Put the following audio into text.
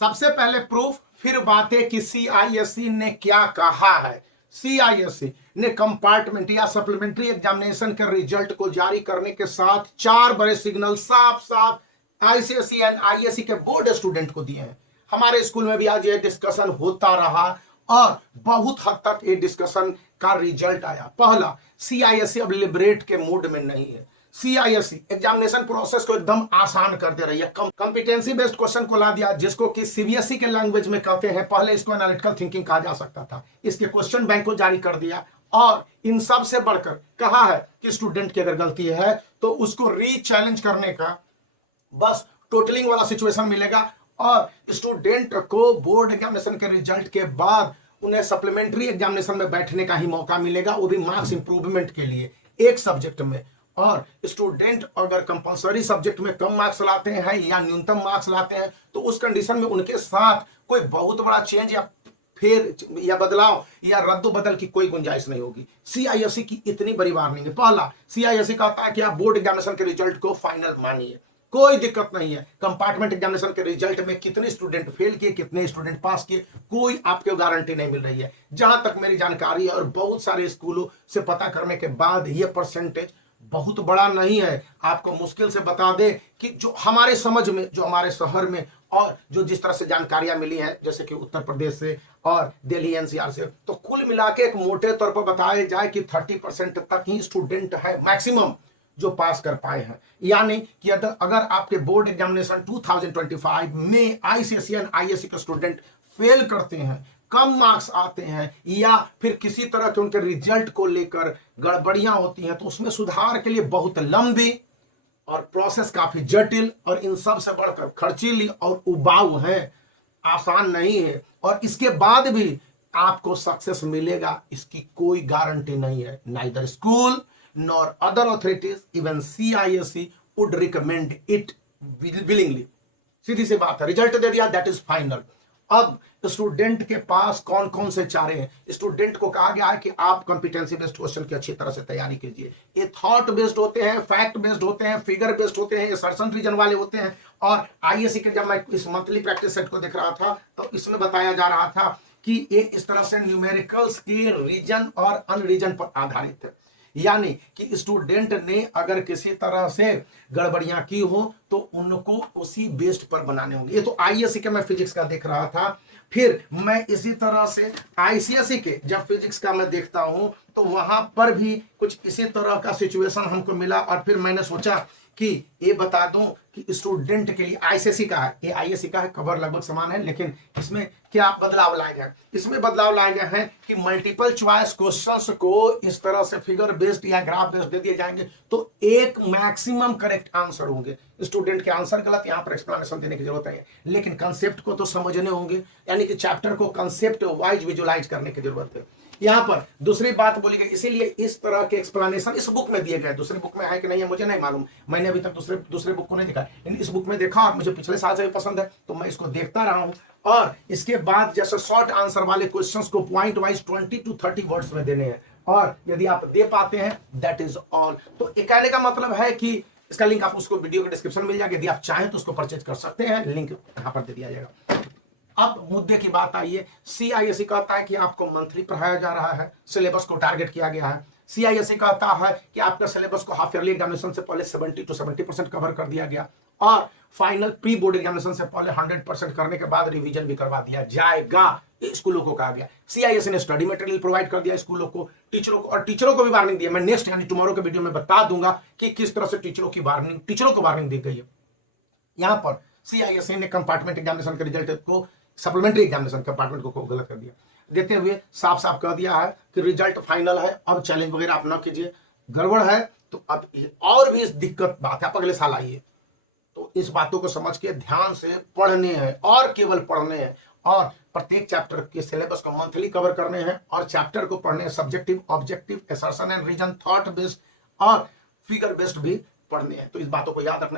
सबसे पहले प्रूफ, फिर बातें कि सीआईएससी ने क्या कहा है। सीआईएससी ने कंपार्टमेंट या सप्लीमेंट्री एग्जामिनेशन के रिजल्ट को जारी करने के साथ 4 बड़े सिग्नल साफ साफ आईसीएसई एंड आईएससी के बोर्ड स्टूडेंट को दिए हैं। हमारे स्कूल में भी आज ये डिस्कशन होता रहा और बहुत हद तक ये डिस्कशन का रिजल्ट आया। पहला, सीआईएससी अब लिबरेट के मूड में नहीं है। सीआईएससी एग्जामिनेशन प्रोसेस को एकदम आसान कर दे रही है। कॉम्पिटेंसी बेस्ड क्वेश्चन को ला दिया, जिसको कि सीबीएसई के लैंग्वेज में कहते हैं, पहले इसको एनालिटिकल थिंकिंग कहा जा सकता था। इसके क्वेश्चन बैंक को जारी कर दिया और इन सब से बढ़कर कहा है कि स्टूडेंट की अगर गलती है तो उसको रीचैलेंज करने का बस टोटलिंग वाला सिचुएशन मिलेगा और स्टूडेंट को बोर्ड एग्जामिनेशन के रिजल्ट के बाद उन्हें सप्लीमेंट्री एग्जामिनेशन में बैठने का ही मौका मिलेगा, वो भी मार्क्स इंप्रूवमेंट के लिए एक सब्जेक्ट में। और स्टूडेंट अगर कंपलसरी सब्जेक्ट में कम मार्क्स लाते हैं या न्यूनतम मार्क्स लाते हैं तो उस कंडीशन में उनके साथ कोई बहुत बड़ा चेंज या फिर या बदलाव या रद्द बदल की कोई गुंजाइश नहीं होगी। सीआईएससी की इतनी बड़ी वार्निंग है। पहला, सीआईएससी कहता है कि आप बोर्ड एग्जामिनेशन के रिजल्ट को फाइनल मानिए, कोई दिक्कत नहीं है। कंपार्टमेंट एग्जामिनेशन के रिजल्ट में कितने स्टूडेंट फेल किए, कितने स्टूडेंट पास किए, कोई आपको गारंटी नहीं मिल रही है। जहां तक मेरी जानकारी है और बहुत सारे स्कूलों से पता करने के बाद ये परसेंटेज बहुत बड़ा नहीं है। आपको मुश्किल से बता दे कि जो हमारे समझ में, जो हमारे शहर में और जो जिस तरह से जानकारियां मिली हैं, जैसे कि उत्तर प्रदेश से और दिल्ली एनसीआर से, तो कुल मिला के एक मोटे तौर पर बताया जाए कि 30% तक ही स्टूडेंट है मैक्सिमम जो पास कर पाए हैं। यानी कि अगर आपके बोर्ड एग्जामिनेशन 2025 में आईसीएसई एंड आईएससी के स्टूडेंट फेल करते हैं, कम मार्क्स आते हैं या फिर किसी तरह के उनके रिजल्ट को लेकर गड़बड़ियां होती हैं, तो उसमें सुधार के लिए बहुत लंबी और प्रोसेस काफी जटिल और इन सब से बढ़कर खर्चीली और उबाऊ है, आसान नहीं है। और इसके बाद भी आपको सक्सेस मिलेगा, इसकी कोई गारंटी नहीं है। Neither school nor other authorities, even CISE would recommend it willingly। सीधी सी बात है, रिजल्ट दे दिया, दैट इज फाइनल। अब स्टूडेंट के पास कौन कौन से चारे हैं। स्टूडेंट को कहा गया है कि आप कॉम्पिटेंसी बेस्ड क्वेश्चन की अच्छी तरह से तैयारी कीजिए। ये थॉट बेस्ड होते हैं, फैक्ट बेस्ड होते हैं, फिगर बेस्ड होते हैं, असर्शन रीजन वाले होते हैं। और आईएससी के जब मैं इस मंथली प्रैक्टिस सेट को देख रहा था तो इसमें बताया जा रहा था कि ये इस तरह से न्यूमेरिकल्स के रीजन और अनरीजन पर आधारित है। यानी कि स्टूडेंट ने अगर किसी तरह से गड़बड़ियां की हो तो उनको उसी बेस्ड पर बनाने होंगे। ये तो आईएससी के मैं फिजिक्स का देख रहा था, फिर मैं इसी तरह से आईसीएसई के जब फिजिक्स का मैं देखता हूं तो वहां पर भी कुछ इसी तरह का सिचुएशन हमको मिला। और फिर मैंने सोचा कि ये बता दूं कि स्टूडेंट के लिए आईसीएसई का है, ये आईएससी का है, कवर लगभग समान है, लेकिन इसमें क्या बदलाव लाए गए। इसमें बदलाव लाए गए हैं कि मल्टीपल चॉइस क्वेश्चंस को इस तरह से फिगर बेस्ड या ग्राफ बेस्ड दे दिए जाएंगे तो एक मैक्सिमम करेक्ट आंसर होंगे। स्टूडेंट के आंसर गलत, यहाँ पर एक्सप्लेनेशन देने की जरूरत है, लेकिन कंसेप्ट को तो समझने होंगे, यानी कि चैप्टर को कंसेप्ट वाइज विजुलाइज करने की जरूरत है। यहाँ पर दूसरी बात बोली गई, इसीलिए इस तरह के एक्सप्लेनेशन इस बुक में दिए गए। दूसरी बुक में है कि नहीं है मुझे नहीं मालूम, मैंने अभी तक दूसरे बुक को नहीं देखा, लेकिन इस बुक में देखा और मुझे पिछले साल से भी पसंद है तो मैं इसको देखता रहा हूँ। और इसके बाद जैसे शॉर्ट आंसर वाले क्वेश्चंस को पॉइंट वाइज 20 to 30 वर्ड्स में देने हैं, और यदि आप दे पाते हैं दैट इज ऑल। तो कहने का मतलब है कि इसका लिंक आप उसको वीडियो के डिस्क्रिप्शन में मिल जाएगा, यदि आप चाहें तो उसको परचेज कर सकते हैं, लिंक यहाँ पर दे दिया जाएगा। अब मुद्दे की बात आई है, सीआईएसई कहता है कि आपको मंथली पढ़ाया जा रहा है, सिलेबस को टारगेट किया गया है। सीआईएसई कहता है कि आपका सिलेबस को हाफ ईयरली एग्जामिनेशन से पहले 70 to 70% कवर कर दिया गया और फाइनल प्री बोर्ड एग्जामिनेशन से पहले 100% करने के बाद रिवीजन भी करवा दिया जाएगा, स्कूलों को कहा गया। सीआईएसई ने स्टडी मटेरियल प्रोवाइड कर दिया स्कूलों को, टीचरों को, और टीचरों को भी वार्निंग दी है। मैं नेक्स्ट यानी टुमारो के वीडियो में बता दूंगा कि किस तरह से टीचरों को वार्निंग दी गई है। यहाँ पर सीआईएसई ने कंपार्टमेंट एग्जामिनेशन के रिजल्ट को, सप्लीमेंट्री एग्जामिनेशन कंपार्टमेंट को गलत कर दिया, देते हुए साफ साफ कह दिया है कि रिजल्ट फाइनल है, अब चैलेंज वगैरह आप ना कीजिए, गड़बड़ है तो अब और भी इस दिक्कत बात है, आप अगले साल आइए। तो इस बातों को समझ के ध्यान से पढ़ने हैं और केवल पढ़ने हैं, और प्रत्येक चैप्टर के सिलेबस को मंथली कवर करने हैं, और चैप्टर को पढ़ने हैं subjective, objective, assertion and reason, thought based और फिगर बेस्ड भी पढ़ने हैं। तो इस बातों को याद रखना।